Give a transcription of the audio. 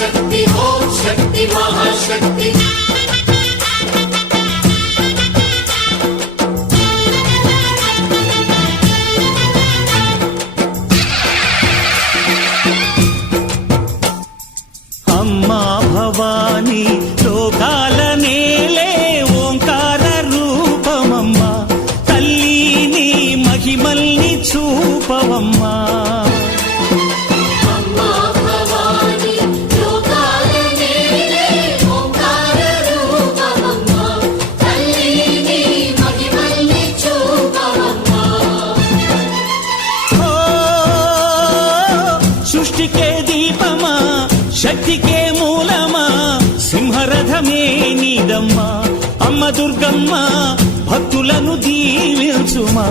शक्ति ओम शक्ति महाशक्ति अम्मा भवानी लोकाल नेले ओंकार रूपमम्मा तल्ली नी महिमल्नि चूपवम्मा శక్తి కే మూలమా సింహరథమే నీదమ్మా అమ్మ దుర్గమ్మ భక్తులను దీవించుమా